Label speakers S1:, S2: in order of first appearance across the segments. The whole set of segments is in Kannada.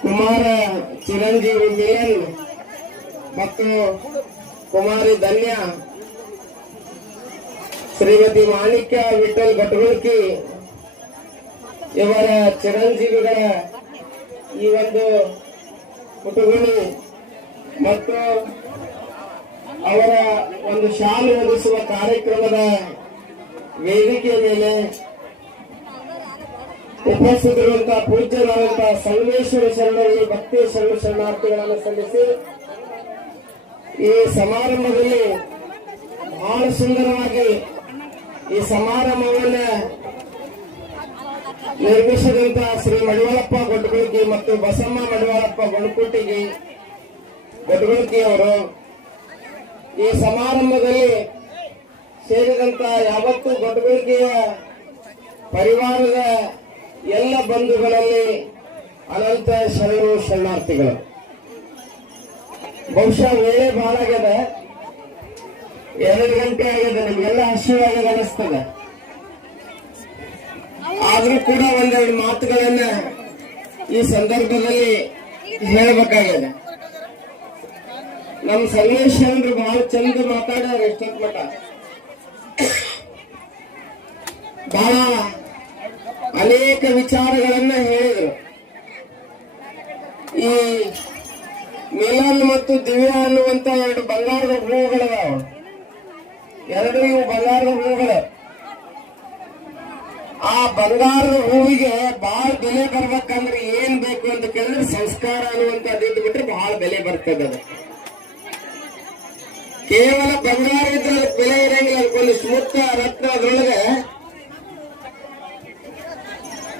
S1: ಕುಮಾರ ಚಿರಂಜೀವಿ ಮಿಲನ್ ಮತ್ತು ಕುಮಾರಿ ಧನ್ಯ ಶ್ರೀಮತಿ ಮಾಣಿಕ್ಯ ವಿಠಲ್ ಗಟ್ಗುಳ್ಕಿ ಇವರ ಚಿರಂಜೀವಿಗಳ ಈ ಒಂದು ಕುಟುಂಬಿ ಮತ್ತು ಅವರ ಒಂದು ಶಾಲೆ ಒದಿಸುವ ಕಾರ್ಯಕ್ರಮದ ವೇದಿಕೆಯ ಮೇಲೆ ಉಪಸ್ಥಿತರಿರುವಂತಹ ಪೂಜ್ಯರಾದಂತಹ ಸಂಗಮೇಶ್ವರ ಶರಣರಿಗೆ ಭಕ್ತಿ ಶರಣ ಶರಣಾರ್ಥಿಗಳನ್ನು ಸಲ್ಲಿಸಿ ಈ ಸಮಾರಂಭದಲ್ಲಿ ಬಹಳ ಸುಂದರವಾಗಿ ಈ ಸಮಾರಂಭವನ್ನ ನಿರ್ಮಿಸಿದಂತಹ ಶ್ರೀ ಮಡಿವಾಳಪ್ಪ ಗೊಡ್ಗುಳ್ಕಿ ಮತ್ತು ಬಸಮ್ಮ ಮಡಿವಾಳಪ್ಪ ಗೊಣಕುಟ್ಟಿಗಿ ಗೊಡ್ಗುಳ್ಕಿ ಅವರು ಈ ಸಮಾರಂಭದಲ್ಲಿ ಸೇರಿದಂತ ಯಾವತ್ತು ಗೊಡ್ಗುಳ್ಕಿಯ ಪರಿವಾರದ ಎಲ್ಲ ಬಂಧುಗಳಲ್ಲಿ ಅನಂತ ಶರಣರು ಶರಣಾರ್ಥಿಗಳು. ಬಹುಶಃ ವೇಳೆ ಬಹಳ ಆಗ್ಯದ ಎರಡು ಗಂಟೆ ಆಗ್ಯದ ನಿಮ್ಗೆಲ್ಲ ಹಸಿವಾಗ್ಯದ ಅನಿಸ್ತದೆ ಆದ್ರೂ ಕೂಡ ಒಂದೆರಡು ಮಾತುಗಳನ್ನ ಈ ಸಂದರ್ಭದಲ್ಲಿ ಹೇಳಬೇಕಾಗ್ಯದ ನಮ್ಮ ಸಂಗಮೇಶ್ವರರು ಬಹಳ ಚಂದ ಮಾತಾಡ್ಯಾರ ಎಷ್ಟೊತ್ ಮಟ್ಟ. ಬಹಳ ಅನೇಕ ವಿಚಾರಗಳನ್ನ ಹೇಳಿದರು. ಈ ಮಿಲನ್ ಮತ್ತು ದಿವ್ಯ ಅನ್ನುವಂತ ಎರಡು ಬಂಗಾರದ ಹೂವುಗಳದಾವ ಎರಡೂ ಬಂಗಾರದ ಹೂವುಗಳ ಆ ಬಂಗಾರದ ಹೂವಿಗೆ ಬಹಳ ಬೆಲೆ ಬರ್ಬೇಕಂದ್ರೆ ಏನ್ ಬೇಕು ಅಂತ ಕೇಳಿದ್ರೆ ಸಂಸ್ಕಾರ ಅನ್ನುವಂತ ಅದಿದ್ದು ಬಿಟ್ರೆ ಬಹಳ ಬೆಲೆ ಬರ್ತದೆ ಅದು. ಕೇವಲ ಬಂಗಾರ ಇದ್ರೆ ಬೆಲೆ ಇರಂಗಿಲ್ಲ ಅದಕ್ಕೊಂದು ಸ್ಮುತ್ತ ರತ್ನ ಅದ್ರೊಳಗೆ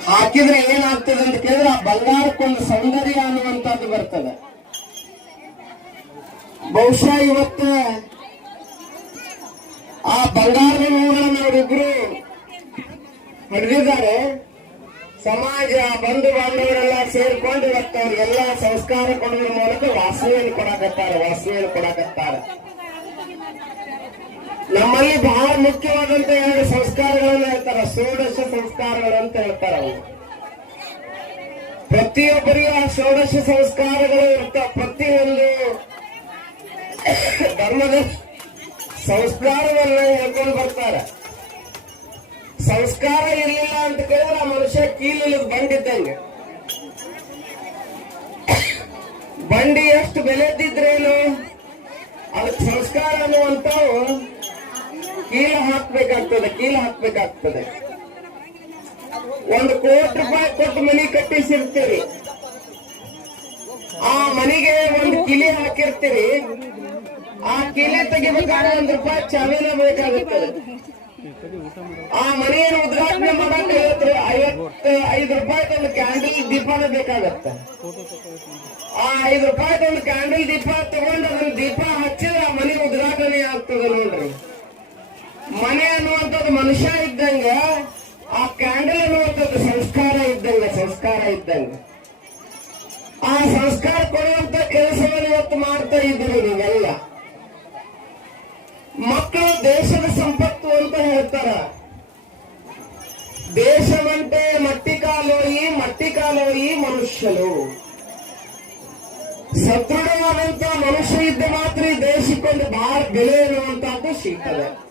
S1: ಹಾಕಿದ್ರೆ ಏನಾಗ್ತದೆ ಅಂತ ಕೇಳಿದ್ರೆ ಆ ಬಂಗಾರಕ್ಕೊಂದು ಸೌಂದರ್ಯ ಅನ್ನುವಂಥದ್ದು ಬರ್ತದೆ. ಬಹುಶಃ ಇವತ್ತು ಆ ಬಂಗಾರದ ಮೂಲನ ಅವರಿಬ್ರು ಹಿಡಿದಿದ್ದಾರೆ. ಸಮಾಜ ಬಂಧು ಬಾಂಧವರೆಲ್ಲ ಸೇರ್ಕೊಂಡು ಇವತ್ತು ಅವ್ರಿಗೆಲ್ಲ ಸಂಸ್ಕಾರ ಕೊಡುವ ಮೂಲಕ ವಾಸನೆಯನ್ನು ಕೊಡಕತ್ತಾರೆ ವಾಸನೆಯನ್ನು ಕೊಡಕತ್ತಾರೆ. ನಮ್ಮಲ್ಲಿ ಬಹಳ ಮುಖ್ಯವಾದಂತ ಎರಡು ಸಂಸ್ಕಾರಗಳನ್ನ ಹೇಳ್ತಾರ. ಷೋಡಶ ಸಂಸ್ಕಾರಗಳು ಅಂತ ಹೇಳ್ತಾರೆ ಅವರು. ಪ್ರತಿಯೊಬ್ಬರಿಗೂ ಆ ಷೋಡಶ ಸಂಸ್ಕಾರಗಳು ಇರ್ತಾವ. ಪ್ರತಿಯೊಂದು ಧರ್ಮದ ಸಂಸ್ಕಾರವನ್ನ ಹೇಳ್ಕೊಂಡು ಬರ್ತಾರ. ಸಂಸ್ಕಾರ ಇರಲಿಲ್ಲ ಅಂತ ಕೇಳಿದ್ರೆ ಆ ಮನುಷ್ಯ ಕೀಲಿಲ್ಲದ ಬಂಡಿದ್ದಂಗೆ ಬಂಡಿ ಎಷ್ಟು ಬೆಲೆದಿದ್ರೇನು? ಅದಕ್ಕೆ ಸಂಸ್ಕಾರ ಅನ್ನುವಂಥವು ಕೀಲ ಹಾಕ್ಬೇಕಾಗ್ತದೆ ಕೀಲ ಹಾಕ್ಬೇಕಾಗ್ತದೆ. ಒಂದು ಕೋಟಿ ರೂಪಾಯಿ ಕೊಟ್ಟು ಮನಿ ಕಟ್ಟಿಸಿರ್ತೀರಿ. ಆ ಮನೆಗೆ ಒಂದು ಕಿಲಿ ಹಾಕಿರ್ತೀರಿ. ಆ ಕಿಲಿ ತೆಗಿಬೇಕಾದ್ರೆ ಒಂದ್ ರೂಪಾಯಿ ಚಾವಿನ ಬೇಕಾಗುತ್ತದೆ. ಆ ಮನೆಯನ್ನು ಉದ್ಘಾಟನೆ ಮಾಡಕ್ಕೆ ಐವತ್ತು ಐವತ್ತು ಐದು ರೂಪಾಯಿ ಒಂದು ಕ್ಯಾಂಡಲ್ ದೀಪ ಬೇಕಾಗತ್ತೆ. ಆ ಐದು ರೂಪಾಯಿ ಒಂದು ಕ್ಯಾಂಡಲ್ ದೀಪ ತಗೊಂಡು ಅದನ್ನ ದೀಪ ಹಚ್ಚಿದ್ರೆ ಆ ಮನೆ ಉದ್ಘಾಟನೆ ಆಗ್ತದೆ ನೋಡ್ರಿ. ಮನೆ ಅನ್ನುವಂಥದ್ದು ಮನುಷ್ಯ ಇದ್ದಂಗ, ಆ ಕ್ಯಾಂಡಲ್ ಅನ್ನುವಂಥದ್ದು ಸಂಸ್ಕಾರ ಇದ್ದಂಗ ಸಂಸ್ಕಾರ ಇದ್ದಂಗ. ಆ ಸಂಸ್ಕಾರ ಕೊಡುವಂತ ಕೆಲಸವನ್ನು ಇವತ್ತು ಮಾಡ್ತಾ ಇದ್ದೀರಿ ನೀವೆಲ್ಲ. ಮಕ್ಕಳು ದೇಶದ ಸಂಪತ್ತು ಅಂತ ಹೇಳ್ತಾರ. ದೇಶವಂತೆ ಮಟ್ಟಿ ಕಾಲೋಯಿ ಮಟ್ಟಿ ಕಾಲೋಯಿ ಮನುಷ್ಯರು ಸದೃಢವಾದಂತ ಮನುಷ್ಯ ಇದ್ದ ಮಾತ್ರ ದೇಶಕ್ಕೊಂದು ಬಹಳ ಬೆಲೆ ಇರುವಂತಹದ್ದು ಸಿಗ್ತದೆ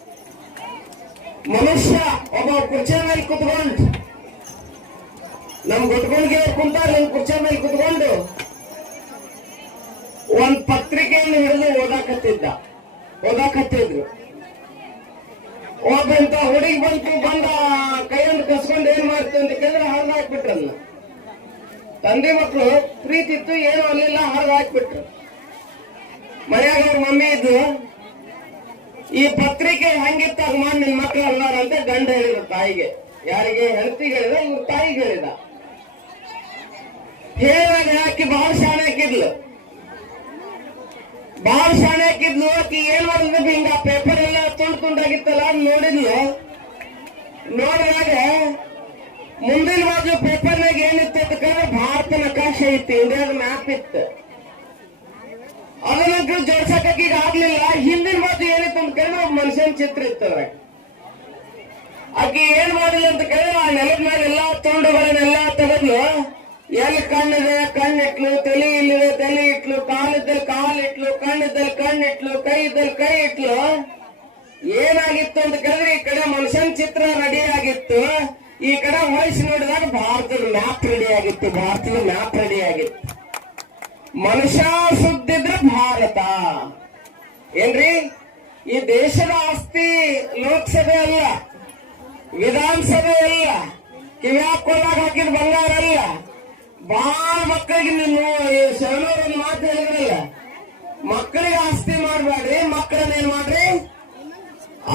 S1: ಮನುಷ್ಯ ಒಬ್ಬ ಕುರ್ಚಿ ಮೇಲೆ ಕುತ್ಕೊಂಡು, ನಮ್ ಗುಟ್ಕೊಂಡ್ಗೆ ಕುಂತಾರ ನಮ್ ಕುರ್ಚಿ ಮೇಲೆ ಕುತ್ಕೊಂಡು, ಒಂದ್ ಪತ್ರಿಕೆಯನ್ನು ಹಿಡಿದು ಓದಾಕತ್ತಿದ್ದ. ಓದಾಕತ್ತಿದ್ರು. ಒಬ್ಬಂತ ಹುಡುಗಿ ಬಂತು, ಬಂದ ಕೈಯನ್ನು ಕಸ್ಕೊಂಡು ಏನ್ ಮಾಡ್ತೀವಿ ಅಂತ ಕೇಳಿದ್ರೆ ಹರಿದು ಹಾಕ್ಬಿಟ್ರನ್ನ ತಂದೆ ಮಕ್ಕಳು ಪ್ರೀತಿ ಇತ್ತು ಏನು ಅಲ್ಲಿಲ್ಲ, ಹರಿದು ಹಾಕ್ಬಿಟ್ರು. ಮನೆಯಾಗ ಮಮ್ಮಿ ಇದ್ದು ಈ ಪತ್ರಿಕೆ ಹೆಂಗಿತ್ತ ಮಾಡಿ ನಿನ್ ಮಕ್ಳು ಅಂತ ಗಂಡ ಹೇಳಿದ ತಾಯಿಗೆ. ಯಾರಿಗೆ? ಹೆಂಡತಿಗೆ ಹೇಳಿದ ಇವ್ರ ತಾಯಿಗೆ ಹೇಳಿದ ಹೇಳಿದಾಗ ಆಕಿ ಬಹಳ ಶಾಣೆ ಹಾಕಿದ್ಲು? ಬಹಳ ಶಾಣೆ ಹಾಕಿದ್ಲು, ಆಕಿ ಏನ್ ಮಾಡಿದ್ಲು ಹಿಂಗ ಪೇಪರ್ ಎಲ್ಲ ತುಂಡು ತುಂಡಾಗಿತ್ತಲ್ಲ ನೋಡಿದ್ಲು. ನೋಡಿದಾಗ ಮುಂದಿನ ಬಾಜು ಪೇಪರ್ನಾಗ ಏನಿತ್ತು ಭಾರತ ನಕಾಶೆ ಇತ್ತು, ಇಂಡಿಯಾದ ಮ್ಯಾಪ್ ಇತ್ತು. ಅದನ್ನ ಜೋಡ್ಸಕ್ ಆಗ್ಲಿಲ್ಲ. ಹಿಂದಿನ ಮಾತು ಏನಿತ್ತು ಅಂತ ಕೇಳಿದ್ರೆ ಒಬ್ಬ ಮನುಷ್ಯನ ಚಿತ್ರ ಇತ್ತು ಅದ್ರಾಗ. ಆಕಿ ಏನ್ ಮಾಡಿಲ್ಲ ಅಂತ ಕೇಳಿದ್ರೆ ಆ ನೆಲದ ಮೇಲೆ ಎಲ್ಲಾ ತುಂಡುಗಳನ್ನೆಲ್ಲ ತೆಗೆದ್ಲು ಎಲ್ಲಿ ಕಣ್ಣಿದೆ ಕಣ್ಣು ಇಟ್ಲು ತಲೆ ಇಲ್ಲಿದೆ, ತಲೆ ಇಟ್ಲು, ಕಾಲಿದ್ದಲ್ಲಿ ಕಾಲ್ ಇಟ್ಲು ಕಣ್ಣಿದ್ದಲ್ಲಿ ಕಣ್ಣು ಇಟ್ಲು ಕೈ ಇದ್ದಲ್ಲಿ ಕೈ ಇಟ್ಲು. ಏನಾಗಿತ್ತು ಅಂತ ಕೇಳಿದ್ರೆ ಈ ಕಡೆ ಮನುಷ್ಯನ ಚಿತ್ರ ರೆಡಿ ಆಗಿತ್ತು. ಈ ಕಡೆ ವಯಸ್ಸು ನೋಡಿದಾಗ ಭಾರತದ ಮ್ಯಾಪ್ ರೆಡಿ ಆಗಿತ್ತು, ಭಾರತದ ಮ್ಯಾಪ್ ರೆಡಿ ಆಗಿತ್ತು. ಮನುಷ್ಯ ಸುದ್ದಿದ್ರೆ ಭಾರತ. ಏನ್ರಿ? ಈ ದೇಶದ ಆಸ್ತಿ ಲೋಕಸಭೆ ಅಲ್ಲ, ವಿಧಾನಸಭೆ ಅಲ್ಲ ಕಿವ್ಯಾಕ್ ಕೋಟಾಗ ಹಾಕಿದ ಬಂಗಾರ ಅಲ್ಲ. ಬಾಳ ಮಕ್ಕಳಿಗೆ ನೀನು ಶರಣವ್ರ ಒಂದು ಮಾತು ಹೇಳಿದ್ರಲ್ಲ, ಮಕ್ಕಳಿಗೆ ಆಸ್ತಿ ಮಾಡಬೇಡ್ರಿ ಮಕ್ಕಳನ್ನ ಏನ್ ಮಾಡ್ರಿ?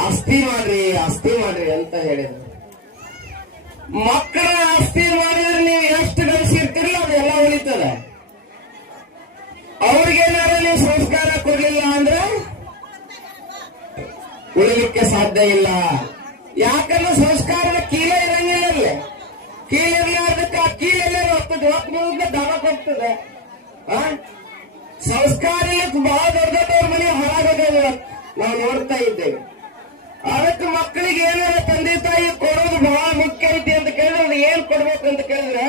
S1: ಆಸ್ತಿ ಮಾಡ್ರಿ ಆಸ್ತಿ ಮಾಡ್ರಿ ಅಂತ ಹೇಳಿದ್ರು. ಮಕ್ಕಳ ಆಸ್ತಿ ಮಾಡಿದ್ರೆ ನೀವು ಎಷ್ಟು ಗಳಿಸಿರ್ತೀರಲ್ಲ ಅದೆಲ್ಲ ಉಳಿತದೆ. ಅವ್ರಿಗೇನಾರ ನೀವು ಸಂಸ್ಕಾರ ಕೊಡ್ಲಿಲ್ಲ ಅಂದ್ರೆ ಉಳಿಲಿಕ್ಕೆ ಸಾಧ್ಯ ಇಲ್ಲ. ಯಾಕಂದ್ರೆ ಸಂಸ್ಕಾರದ ಕೀಲೆ ಇರಂಗಿಲ್ಲ ಅಲ್ಲಿ. ಕೀಲ್ ಇರ್ಲಾರ್ದಕ್ಕೆ ಆ ಕೀಲಲ್ಲೇ ಹೋಗ್ತದೆ. ಹೊತ್ತು ಮುಗಿದ ದನ ಕೊಡ್ತದೆ? ಸಂಸ್ಕಾರ ಬಹಳ ದೊಡ್ಡ ಮನೆ ಹೊರಗೋದ ನಾವು ನೋಡ್ತಾ ಇದ್ದೇವೆ. ಅದಕ್ಕೆ ಮಕ್ಕಳಿಗೆ ಏನಾರ ತಂದೆ ತಾಯಿ ಕೊಡೋದು ಬಹಳ ಮುಖ್ಯ ಐತಿ ಅಂತ ಕೇಳಿದ್ರೆ ಏನ್ ಕೊಡ್ಬೇಕು ಅಂತ ಕೇಳಿದ್ರೆ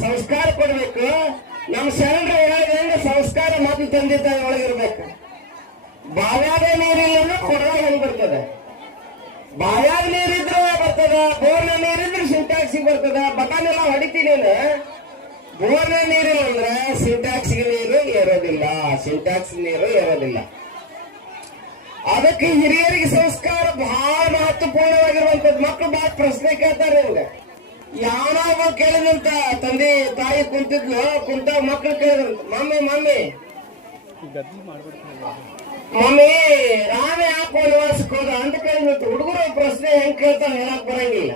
S1: ಸಂಸ್ಕಾರ ಕೊಡ್ಬೇಕು. ನಮ್ಮ ಶರಣರು ಹೆಂಗ ಸಂಸ್ಕಾರ ಮೊದಲು ತಂದೆ ತಾಯಿ ಒಳಗಿರ್ಬೇಕು. ಬಾವ್ಯಾಗ ನೀರಿಲ್ಲ ಕೊಡದಾಗ ಹೆಂಗ್ ಬರ್ತದೆ. ಬಾವ್ಯಾಗ ನೀರಿದ್ರೆ ಬರ್ತದ, ಬೋರ್ನ ನೀರಿದ್ರೆ ಸಿಂಟ್ಯಾಕ್ಸಿಗೆ ಬರ್ತದ ಬಟಾನೆಲ್ಲ ಹೊಡಿತೀನಿ ಬೋರ್ನ ನೀರಿಲ್ಲ ಅಂದ್ರೆ ಸಿಂಟ್ಯಾಕ್ಸಿಗೆ ನೀರು ಏರೋದಿಲ್ಲ, ಸಿಂಟ್ಯಾಕ್ಸ್ ನೀರು ಏರೋದಿಲ್ಲ. ಅದಕ್ಕೆ ಹಿರಿಯರಿಗೆ ಸಂಸ್ಕಾರ ಬಹಳ ಮಹತ್ವಪೂರ್ಣವಾಗಿರುವಂತದ್ದು. ಮಕ್ಕಳು ಬಹಳ ಪ್ರಶ್ನೆ ಕೇಳ್ತಾರೆ ಯಾವಾಗ ಕೇಳಿದಂತ ತಂದೆ ತಾಯಿ ಕುಂತಿದ್ಲು, ಕುಂತ ಮಕ್ಕಳು ಕೇಳಿದ್ರು, ಮಮ್ಮಿ ಮಮ್ಮಿ. ಮಮ್ಮಿ ರಾಮ ಯಾಕೆ ವನವಾಸಕ್ಕೆ ಹೋದ? ಅಂತ ಕೇಳಿದಂತ ಹುಡುಗರು ಪ್ರಶ್ನೆ ಹೆಂಗ್ ಕೇಳ್ತಾರ ಹೇಳಕ್ ಬರಂಗಿಲ್ಲ.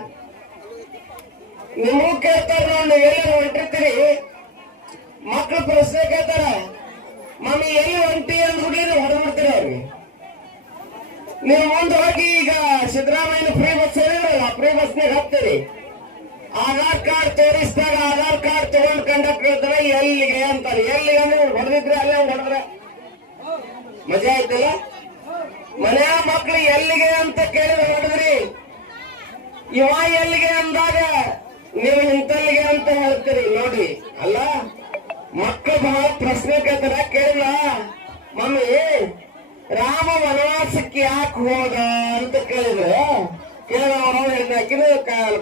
S1: ನಿಮಗೂ ಕೇಳ್ತಾರ ನಾನು ಎಲ್ಲ ಹೊಂಟಿರ್ತೀರಿ? ಮಕ್ಕಳು ಪ್ರಶ್ನೆ ಕೇಳ್ತಾರ. ಮಮ್ಮಿ, ಎಲ್ಲಿ ಹೊಂಟಿ? ಅಂದ್ ಹುಡುಗಿನ ಹೊಡೆದ್ಬಿಡ್ತೀರಿ ಅವ್ರಿಗೆ. ನೀವು ಮುಂದೆ ಹೋಗಿ ಈಗ ಸಿದ್ದರಾಮಯ್ಯ ಫ್ರೀ ಬಸ್ ಹೇಳಿದ್ರಲ್ಲ ಫ್ರೀ ಬಸ್ನಾಗ ಹತ್ತೀರಿ ಆಧಾರ್ ಕಾರ್ಡ್ ತೋರಿಸಿದಾಗ ಆಧಾರ್ ಕಾರ್ಡ್ ತಗೊಂಡ್ ಕಂಡಕ್ಟರ್ ಹೇಳ್ತಾರೆ ಎಲ್ಲಿಗೆ ಅಂತಾರೆ? ಎಲ್ಲಿಗೆ ಅಂದ್ರೆ ಹೊಡೆದಿದ್ರೆ ಅಲ್ಲೇ ಹೊಡೆದ್ರೆ. ಮಜಾ ಆಯ್ತಲ್ಲ? ಮನೆಯ ಮಕ್ಳು ಎಲ್ಲಿಗೆ ಅಂತ ಕೇಳಿದ್ರೆ ಹೊಡೆದ್ರಿ. ಇವ ಎಲ್ಲಿಗೆ ಅಂದಾಗ ನೀವು ಇಂತಲ್ಲಿಗೆ ಅಂತ ಹೇಳ್ತೀರಿ. ನೋಡಿ, ಅಲ್ಲ ಮಕ್ಕಳು ಬಹಳ ಪ್ರಶ್ನೆ ಕೇಳ್ತಾರ. ಕೇಳಿಲ್ಲ ಮಮ್ಮಿ, ರಾಮ ವನವಾಸಕ್ಕೆ ಯಾಕೆ ಹೋದ ಅಂತ ಕೇಳಿದ್ರೆ ಕೇಳಿದ ಅವ್ರು ಹೇಳಿದ ಆಕಿನ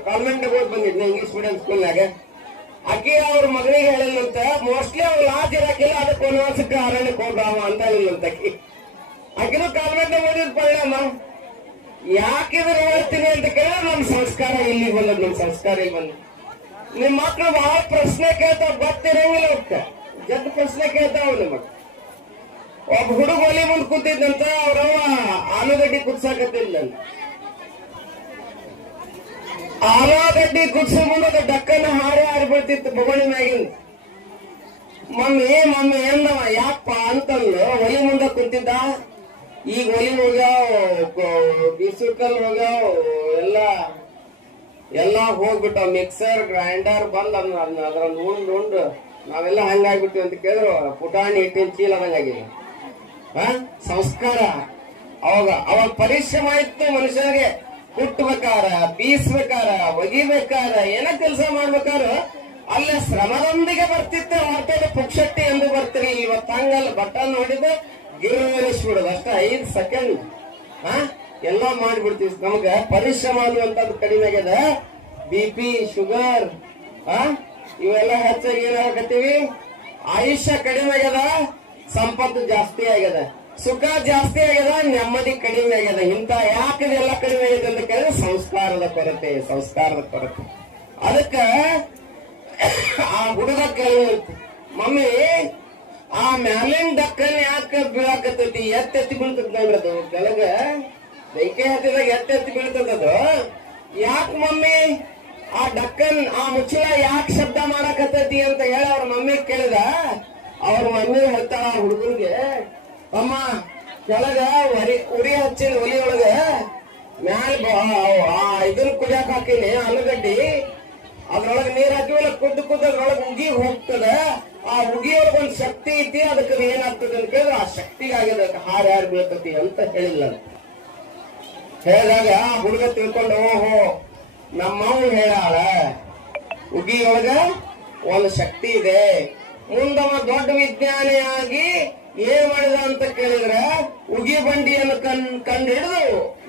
S1: ಕಾನ್ವೆಂಟ್ ಹೋಗಿ ಬಂದಿದ್ನ ಇಂಗ್ಲಿಷ್ ಮೀಡಿಯಂ ಸ್ಕೂಲ್ನಾಗ ಆಕಿ ಅವ್ರ ಮಗನಿಗೆ ಹೇಳಿಲ್ಲಂತ ಮೋಸ್ಟ್ಲಿ ಅವ್ರು ಲಾಜ್ ಇರಾಕಿಲ್ಲ, ಅದಕ್ಕೆ ವನವಾಸಕ್ಕೆ ಅರಣ್ಯಕ್ಕೆ ಹೋಗಾವ ಅಂತ ಇಲ್ಲಂತ ಅಕ್ಕಿ ಆಕಿನೂ ಕಾನ್ವೆಂಟ್ ಬಂದಿದ್ ಪಾಳಮ್ಮ ಯಾಕಿದ್ರೆ ಹೇಳ್ತೀನಿ ಅಂತ ಕೇಳಿದ್ರೆ ನಮ್ ಸಂಸ್ಕಾರ ಇಲ್ಲಿ ಬಂದದ್, ನಮ್ ಸಂಸ್ಕಾರ ಇಲ್ಲಿ ಬಂದ ನಿಮ್ ಮಕ್ಳು ಬಹಳ ಪ್ರಶ್ನೆ ಕೇಳ್ತಾವ ಬರ್ತಿರಂಗಿಲ್ಲ ಅವಕ್ಕ ಜಗ್ ಪ್ರಶ್ನೆ ಕೇಳ್ತಾವ ನಿಮ್ಮ ಒಬ್ಬ ಹುಡುಗ ಒಲಿ ಮುಂದೆ ಕೂತಿದ್ದಂತ ಅವ್ರವ್ವ ಆಲೂಗಡ್ಡಿ ಕುದ್ಸಾಕತ್ತಿದ್ಲಂತ. ಆಲೂಗಡ್ಡಿ ಕುದ್ಸ ಮುಂದೆ ಡಕ್ಕನ ಹಾರಿ ಹಾರಿ ಬೀಳ್ತಿತ್ತು ಬೊಗಣಿ ಮ್ಯಾಗಿಂದ. ಮಮ್ಮಿ ಮಮ್ಮಿ ಎಂದವ ಯಾಕಪ್ಪ ಅಂತಂದು ಒಲಿ ಮುಂದೆ ಕುಂತಿದ್ದ. ಈಗ ಒಲಿ ಹೋಗ್ಯಾವ ಬಿಸುಕಲ್ ಹೋಗ್ಯಾವ, ಎಲ್ಲ ಎಲ್ಲ ಹೋಗ್ಬಿಟ್ಟಾವ. ಮಿಕ್ಸರ್ ಗ್ರೈಂಡರ್ ಬಂದ್ ಅದನ್ನ ಅದ್ನ, ಅದ್ರಲ್ಲಿ ಉಂಡ್ ಉಂಡ್. ನಾವೆಲ್ಲ ಹಂಗಾಗ್ಬಿಟ್ಟಿವಿ ಅಂತ ಕೇಳಿದ್ರು, ಪುಟಾಣಿ ಹಿಟ್ಟಿನ ಚೀಲ ಆದಂಗಾಗಿದೆ ಆ? ಸಂಸ್ಕಾರ. ಅವಾಗ ಅವಾಗ ಪರಿಶ್ರಮ ಇತ್ತು ಮನುಷ್ಯನಿಗೆ. ಕುಟ್ಬೇಕಾರ ಬೀಸ್ಬೇಕಾರ ಒಗಿಬೇಕಾರ ಏನ ಕೆಲಸ ಮಾಡ್ಬೇಕಾರ, ಅಲ್ಲೇ ಶ್ರಮದೊಂದಿಗೆ ಬರ್ತಿತ್ತು ಹೊರತಲ್ಲಿ ಪುಕ್ಷಟ್ಟಿ ಎಂದು ಬರ್ತೀರಿ ಇವತ್ತು ಹಂಗಲ್ಲ, ಬಟನ್ ನೋಡಿದ್ರೆ ಗಿರುವರಿಸ್ಬಿಡೋದು ಅಷ್ಟೇ, ಐದು ಸೆಕೆಂಡ್ ಹಾ ಎಲ್ಲ ಮಾಡಿಬಿಡ್ತೀವಿ. ನಮ್ಗ ಪರಿಶ್ರಮ ಅನ್ನುವಂಥದ್ದು ಕಡಿಮೆ ಆಗ್ಯದ. ಬಿ ಪಿ ಶುಗರ್ ಆ? ಇವೆಲ್ಲ ಹೆಚ್ಚಾಗಿ ಏನಾಗತ್ತೀವಿ ಆಯುಷ್ಯ ಕಡಿಮೆ ಆಗ್ಯದ. ಸಂಪತ್ತು ಜಾಸ್ತಿ ಆಗ್ಯದ. ಸುಖ ಜಾಸ್ತಿ ಆಗ್ಯದ, ನೆಮ್ಮದಿ ಕಡಿಮೆ ಆಗ್ಯದ. ಇಂತ ಯಾಕೆ ಇದೆಲ್ಲ ಕಡಿಮೆ ಆಗ್ಯದ ಅಂತ ಕೇಳಿದ್ರೆ ಸಂಸ್ಕಾರದ ಕೊರತೆ ಸಂಸ್ಕಾರದ ಕೊರತೆ. ಅದಕ್ಕ ಆ ಹುಡುಗ ಕೇಳಿ ಮಮ್ಮಿ, ಆ ಮ್ಯಾಲಿನ ಡಕ್ಕನ್ ಯಾಕೆ ಬೀಳಾಕತ್ತೈತಿ? ಎತ್ತೆತ್ತಿ ಬೀಳ್ತದ ಅದು. ಕೆಳಗ ಬೆಂಕಿ ಹತ್ತಿದಾಗ ಎತ್ತೆತ್ತಿ ಬೀಳ್ತದದು ಯಾಕೆ ಮಮ್ಮಿ, ಆ ಡಕ್ಕನ್, ಆ ಮುಚ್ಚಳ ಯಾಕೆ ಶಬ್ದ ಮಾಡಾಕತ್ತೈತಿ ಅಂತ ಹೇಳಿ ಅವ್ರ ಮಮ್ಮಿ ಕೇಳಿದ. ಅವ್ರ ಮಮ್ಮಿ ಹೇಳ್ತಾರ ಹುಡುಗರಿಗೆ ಅಮ್ಮ, ಕೆಳಗ ಒರಿ, ಉರಿ ಹಚ್ಚಿನ ಒಲಿ ಒಳಗ ಮ್ಯಾಲ ಆ ಇದನ್ನ ಕುದಿಯಾಕ ಹಾಕಿನಿ ಆಲೂಗಡ್ಡಿ. ಅದ್ರೊಳಗ ನೀರ್ ಹಾಕಿವಲ್ಲ ಕುದ್ದು ಕುದ್ದು ಅದ್ರೊಳಗ ಉಗಿ ಹೋಗ್ತದ. ಆ ಉಗಿಯೊಳಗ ಒಂದ್ ಶಕ್ತಿ ಐತಿ, ಅದಕ್ಕೆ ಏನಾಗ್ತದ ಅಂತ ಕೇಳಿದ್ರೆ ಆ ಶಕ್ತಿಗಾಗ್ಯದ ಹಾರ ಯಾರು ಬೀಳ್ತತಿ ಅಂತ ಹೇಳಿಲ್ಲ ಹೇಳಿದಾಗ ಆ ಹುಡುಗ ತಿಳ್ಕೊಂಡು, ಓಹೋ ನಮ್ಮವ್ನು ಹೇಳಾಳ, ಉಗಿಯೊಳಗ ಒಂದು ಶಕ್ತಿ ಇದೆ. ಮುಂದವ ದೊಡ್ಡ ವಿಜ್ಞಾನಿಯಾಗಿ ಏನ್ ಮಾಡಿದ ಅಂತ ಕೇಳಿದ್ರೆ, ಉಗಿ ಬಂಡಿಯನ್ನು ಕಣ್ ಕಂಡು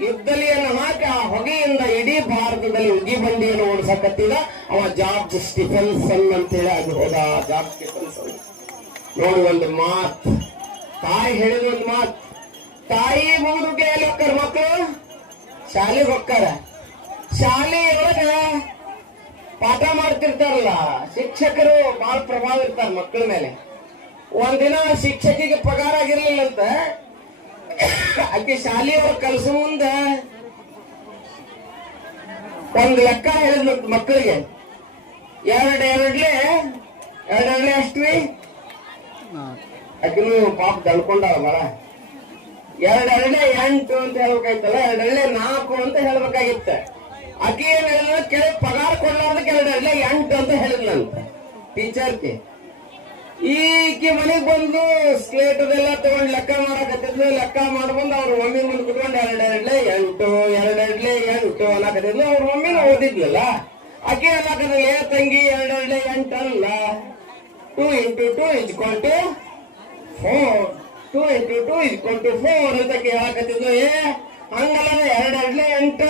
S1: ಯುದ್ಧಲಿಯನ್ನು ಹಾಕಿ ಆ ಹೊಗೆಯಿಂದ ಇಡೀ ಭಾರತದಲ್ಲಿ ಉಗಿ ಬಂಡಿಯನ್ನು ಓಡಿಸಕತ್ತಿದ ಅವ ಜಾರ್ಜ್ ಸ್ಟಿಫೆನ್ಸನ್ ಅಂತೇಳಿ ಅದು ಹೋದ ಜಾರ್ಜ್ ಸ್ಟಿಫೆನ್ಸನ್. ನೋಡಿ ಒಂದು ಮಾತ್. ತಾಯಿ ಹೇಳಿದ ಒಂದು ಮಾತ್. ತಾಯಿ ಮುಗಿದುಗೆ ಎಲ್ಲಿ ಹೋಗ್ತಾರ ಮಕ್ಕಳು ಶಾಲೆಗೆ ಹೋಗ್ತಾರ. ಶಾಲೆ ಪಾಠ ಮಾಡ್ತಿರ್ತಾರಲ್ಲ, ಶಿಕ್ಷಕರು ಬಹಳ ಪ್ರಭಾವ ಇರ್ತಾರ ಮಕ್ಕಳ ಮೇಲೆ. ಒಂದಿನ ಶಿಕ್ಷಕಿಗೆ ಪಗಾರ ಆಗಿರ್ಲಿಲ್ಲಂತ ಆಕೆ ಶಾಲೆಯವ್ರ ಕಲ್ಸ ಮುಂದ ಒಂದ್ ಲೆಕ್ಕ ಹೇಳಿದ್ಲು ಮಕ್ಕಳಿಗೆ. ಎರಡ್ ಎರಡ್ಲೆ ಎರಡೆರಡ್ಲೆ ಅಷ್ಟ್ರಿ ಆಕಿನು ಪಾಪ ದಳ್ಕೊಂಡಾವ ಬಹಳ ಎರಡೆರಡೆ ಎಂಟು ಅಂತ ಹೇಳ್ಬೇಕಾಯ್ತಲ್ಲ ಎರಡೆರಡೆ ನಾಲ್ಕು ಅಂತ ಹೇಳ್ಬೇಕಾಗಿತ್ತ. ಆಕೆ ಏನ್ ಹೇಳಿದ್ರು ಕೆಳಗೆ ಪಗಾರ ಕೊಡ್ಲಾರ್ದಕ್ಕೆ ಎರಡೆರಡೆ ಎಂಟು ಅಂತ ಹೇಳಿದ್ನಂತ ಟೀಚರ್ಗೆ ಈಕಿ ಮನೆಗ್ ಬಂದು ಸ್ಲೇಟ್ ಅದೆಲ್ಲ ತಗೊಂಡ್ ಲೆಕ್ಕ ಮಾಡಕತ್ತಿದ್ಲು, ಲೆಕ್ಕ ಮಾಡ್ಬಂದು ಅವ್ರ ಮಮ್ಮಿ ಮುಂದೆ ಕುತ್ಕೊಂಡು ಎರಡೆರಡ್ಲೆ ಎಂಟು ಎರಡೆರಡ್ಲೆ ಎಂಟು ಅನ್ನಕತ್ತಿದ್ಲು. ಅವ್ರ ಮಮ್ಮಿನ ಓದಿದ್ಲಲ್ಲ ಆಕೆ ಅನ್ನಕತ್ತಿದ್ಲು, ಏ ತಂಗಿ, ಎರಡೆರಡ್ಲೆ ಎಂಟು ಅಲ್ಲ. Two into two is equal to four two into two is equal to four ಅಂತ ಕೇಳಕತ್ತಿದ್ಲು. ಏ, ಹಂಗಲ್ಲ ಎರಡು ಎರಡ್ಲೆ ಎಂಟ.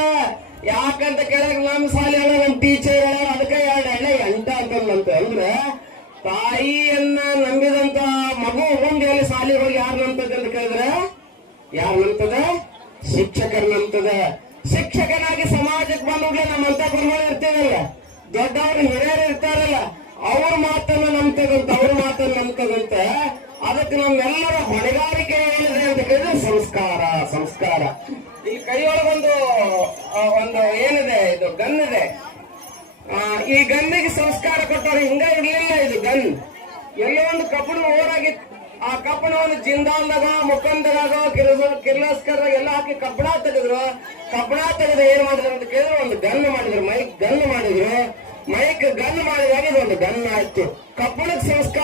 S1: ಯಾಕಂತ ಕೇಳಕ್ ನಮ್ಮ ಸಾಲಿ ಅಲ್ಲ ನಮ್ ಟೀಚರ್ ಅದಕ್ಕೆ ಎರಡು ಎರಡ್ಲೆ ಎಂಟ ಅಂತಂದಂತೆ ಅಂದ್ರೆ ತಾಯಿಯನ್ನ ನಂಬಿದಂತ ಮಗು ಮುಂದೆ ಅಲ್ಲಿ ಸಾಲಿ ಹೋಗಿ ಯಾರು ನಂಬ್ತದೆ ಅಂತ ಕೇಳಿದ್ರೆ, ಯಾರು ನಂಬ್ತದ? ಶಿಕ್ಷಕರು ನಂಬ್ತದ. ಶಿಕ್ಷಕನಾಗಿ ಸಮಾಜಕ್ಕೆ ಬಂದ್ರೆ ನಮ್ಮಂತ ಗುರುಗಳು ಇರ್ತೀವಲ್ಲ, ದೊಡ್ಡವರು ಹಿರಿಯರು ಇರ್ತಾರಲ್ಲ, ಅವ್ರ ಮಾತನ್ನ ನಂಬ್ತದಂತ, ಅವ್ರ ಮಾತನ್ನ ನಂಬ್ತದಂತ, ಅದಕ್ಕೆ ನಮ್ಮೆಲ್ಲರ ಹೊಣೆಗಾರಿಕೆ ಹೇಳಿದ್ರೆ ಅಂತ ಕೇಳಿದ್ರೆ ಸಂಸ್ಕಾರ ಸಂಸ್ಕಾರ. ಈ ಕೈಯೊಳಗೊಂದು ಒಂದು ಏನಿದೆ, ಇದು ಗನ್ ಇದೆ. ಈ ಗನ್ನಿಗೆ ಸಂಸ್ಕಾರ ಕೊಟ್ಟವ್ರು ಹಿಂಗ ಇರ್ಲಿಲ್ಲ ಇದು ಗನ್. ಎಲ್ಲೋ ಒಂದು ಕಬ್ಬಣ ಓರಾಗಿತ್ತು ಆ ಕಬ್ಬಣವನ್ನು ಜಿಂದಾಲ್ದಾಗ ಮುಖಂದರಾಗ ಕಿರ್ಲಸ್ಕರ್ ಎಲ್ಲ ಹಾಕಿ ಕಬ್ಬಣ ತೆಗೆದ್ರು. ಕಬ್ಬಣ ತೆಗೆದು ಏನ್ ಮಾಡಿದ್ರು ಅಂತ ಕೇಳಿದ್ರೆ, ಒಂದು ಗನ್ ಮಾಡಿದ್ರು. ಮೈಕ್ ಗನ್ ಮಾಡಿದ್ರು. ಮೈಕ್ ಗನ್ ಮಾಡಿದಾಗ ಇದು ಒಂದು ಗನ್ ಆಯ್ತು. ಕಬ್ಬಣಕ್ಕೆ ಸಂಸ್ಕಾರ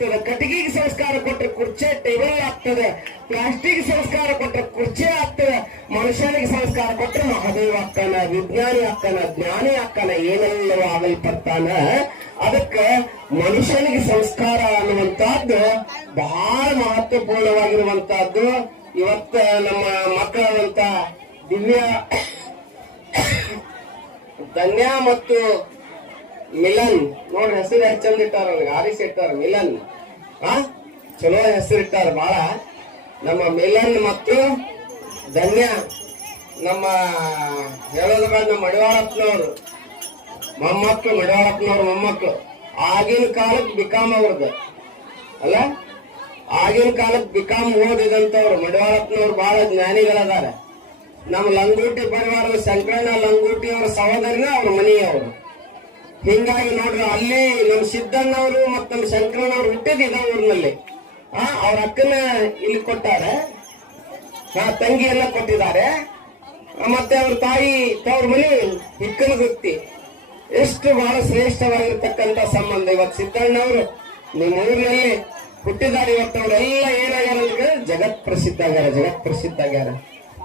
S1: ಆಗ್ತದೆ. ಕಟ್ಟಿಗೆಗೆ ಸಂಸ್ಕಾರ ಕೊಟ್ಟರೆ ಕುರ್ಚೆ ಟೇಬಲ್ ಆಗ್ತದೆ. ಪ್ಲಾಸ್ಟಿಕ್ ಸಂಸ್ಕಾರ ಕೊಟ್ಟರೆ ಕುರ್ಚೆ ಆಗ್ತದೆ. ಮನುಷ್ಯನಿಗೆ ಸಂಸ್ಕಾರ ಕೊಟ್ಟರೆ ಮಹಾದೇವ ಆಗ್ತಾನ, ವಿಜ್ಞಾನಿ ಆಗ್ತಾನ, ಜ್ಞಾನಿ ಆಗ್ತಾನ, ಏನೆಲ್ಲವೂ ಆಗಲ್ಪಡ್ತಾನ. ಅದಕ್ಕೆ ಮನುಷ್ಯನಿಗೆ ಸಂಸ್ಕಾರ ಅನ್ನುವಂತಹದ್ದು ಬಹಳ ಮಹತ್ವಪೂರ್ಣವಾಗಿರುವಂತಹದ್ದು ಇವತ್ತ ನಮ್ಮ ಮಕ್ಕಳಾದಂತ ದಿವ್ಯ, ಧನ್ಯ ಮತ್ತು ಮಿಲನ್. ನೋಡ್ರಿ ಹೆಸರು ಎಷ್ಟು ಚಂದ ಇಟ್ಟಾರ ಅವ್ರಿಗೆ ಆರಿಸಿ ಇಟ್ಟಾರ ಮಿಲನ್. ಆ? ಚಲೋ ಹೆಸರು ಇಟ್ಟಾರ ಬಹಳ ನಮ್ಮ ಮಿಲನ್ ಮತ್ತು ಧನ್ಯ, ನಮ್ಮ ಹೇಳೋದ ಬೇಡ ನಮ್ಮ ಮಡಿವಾಳಪ್ಪನವರು. ಮೊಮ್ಮಕ್ಕಳು, ಮಡಿವಾಳಪ್ಪನವ್ರ ಮೊಮ್ಮಕ್ಕಳು. ಆಗಿನ ಕಾಲಕ್ಕೆ ಬಿಕಾಮ್ ಅವ್ರದ್ದು. ಅಲ್ಲ? ಆಗಿನ ಕಾಲಕ್ಕೆ ಬಿಕಾಮ್ ಓದಿದಂತವ್ರು ಮಡಿವಾಳಪ್ಪನವ್ರು ಬಹಳ ಜ್ಞಾನಿಗಳದಾರ. ನಮ್ಮ ಲಂಗೂಟಿ ಪರಿವಾರದ ಶಂಕರಣ್ಣ ಲಂಗೋಟಿ ಅವರ ಸಹೋದರಿನ ಅವ್ರ ಮನೆಯವರು. ಹಿಂಗಾಗಿ ನೋಡ್ರಿ, ಅಲ್ಲಿ ನಮ್ಮ ಸಿದ್ದಣ್ಣವರು ಮತ್ತು ನಮ್ಮ ಶಂಕರಣ್ಣವ್ರು ಹುಟ್ಟಿದ ಇದ ಊರ್ನಲ್ಲಿ. ಆ, ಅವ್ರ ಅಕ್ಕನ ಇಲ್ಲಿ ಕೊಟ್ಟಾರೆ. ಆ, ತಂಗಿಯನ್ನ ಕೊಟ್ಟಿದ್ದಾರೆ. ಮತ್ತೆ ಅವ್ರ ತಾಯಿ, ತವ್ರ ಮನೆ ಹಿಕ್ಕನ ವೃತ್ತಿ ಎಷ್ಟು ಬಹಳ ಶ್ರೇಷ್ಠವಾಗಿರ್ತಕ್ಕಂಥ ಸಂಬಂಧ ಇವತ್ತು ಸಿದ್ದಣ್ಣವ್ರು ನಿಮ್ಮ ಊರಿನಲ್ಲಿ ಹುಟ್ಟಿದ್ದಾರೆ ಇವತ್ತು ಅವರೆಲ್ಲ ಏನಾಗ್ಯಾರ ಜಗತ್ ಪ್ರಸಿದ್ಧ ಆಗ್ಯಾರ ಜಗತ್ ಪ್ರಸಿದ್ಧ ಆಗ್ಯಾರ.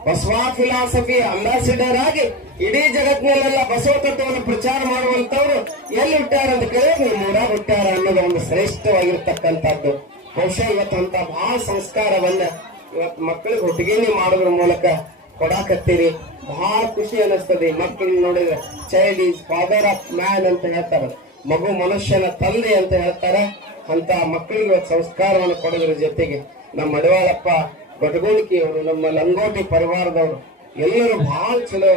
S1: ಬಸವ ಫಿಲಾಸಫಿ ಅಂಬಾಸಿಡರ್ ಆಗಿ ಇಡೀ ಜಗತ್ತಿನಲ್ಲೆಲ್ಲ ಬಸವ ತತ್ವವನ್ನು ಪ್ರಚಾರ ಮಾಡುವಂತವ್ರು ಎಲ್ಲಿ ಹುಟ್ಟ್ಯಾರ ಅಂತ ಕೇಳಿದ್ರೆ ನಿಮ್ಮ ಊರಾಗ ಹುಟ್ಟ್ಯಾರ ಅನ್ನೋದು ಒಂದು ಶ್ರೇಷ್ಠವಾಗಿರ್ತಕ್ಕಂಥದ್ದು. ಬಹುಶಃ ಇವತ್ತಂತ ಬಹಳ ಸಂಸ್ಕಾರವನ್ನ ಇವತ್ತು ಮಕ್ಕಳಿಗೆ ಹುಟ್ಟಿಗೆನೆ ಮಾಡೋದ್ರ ಮೂಲಕ ಕೊಡಾಕತ್ತೀರಿ. ಬಹಳ ಖುಷಿ ಅನಿಸ್ತದೆ ಮಕ್ಕಳನ್ನ ನೋಡಿದ್ರೆ. Child is father of man ಅಂತ ಹೇಳ್ತಾರೆ. ಮಗು ಮನುಷ್ಯನ ತಂದೆ ಅಂತ ಹೇಳ್ತಾರೆ. ಅಂತ ಮಕ್ಕಳಿಗೆ ಇವತ್ತು ಸಂಸ್ಕಾರವನ್ನು ಕೊಡೋದ್ರ ಜೊತೆಗೆ ನಮ್ಮ ಮಡವಾಳಪ್ಪ ಬಡಗೋಣಿಕೆಯವರು ನಮ್ಮ ಲಂಗೋಟಿ ಪರಿವಾರದವರು. ಎಲ್ಲರೂ ಬಹಳ ಚಲೋ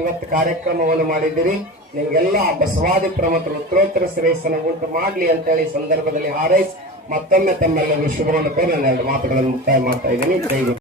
S1: ಇವತ್ತು ಕಾರ್ಯಕ್ರಮವನ್ನು ಮಾಡಿದ್ದೀರಿ. ನಿಮ್ಗೆಲ್ಲ ಬಸವಾದಿ ಪ್ರಮತರು ಉತ್ತರೋತ್ತರ ಶ್ರೇಯಸ್ಸನ್ನು ಉಂಟು ಮಾಡಲಿ ಅಂತ ಹೇಳಿ ಈ ಸಂದರ್ಭದಲ್ಲಿ ಹಾರೈಸಿ ಮತ್ತೊಮ್ಮೆ ತಮ್ಮೆಲ್ಲರೂ ಶುಭವನ್ನು ಕೋರಿ ನಾನು ಎರಡು ಮಾತುಗಳನ್ನು ಮುಕ್ತಾಯ ಮಾಡ್ತಾ ಇದ್ದೀನಿ. ಗುರು.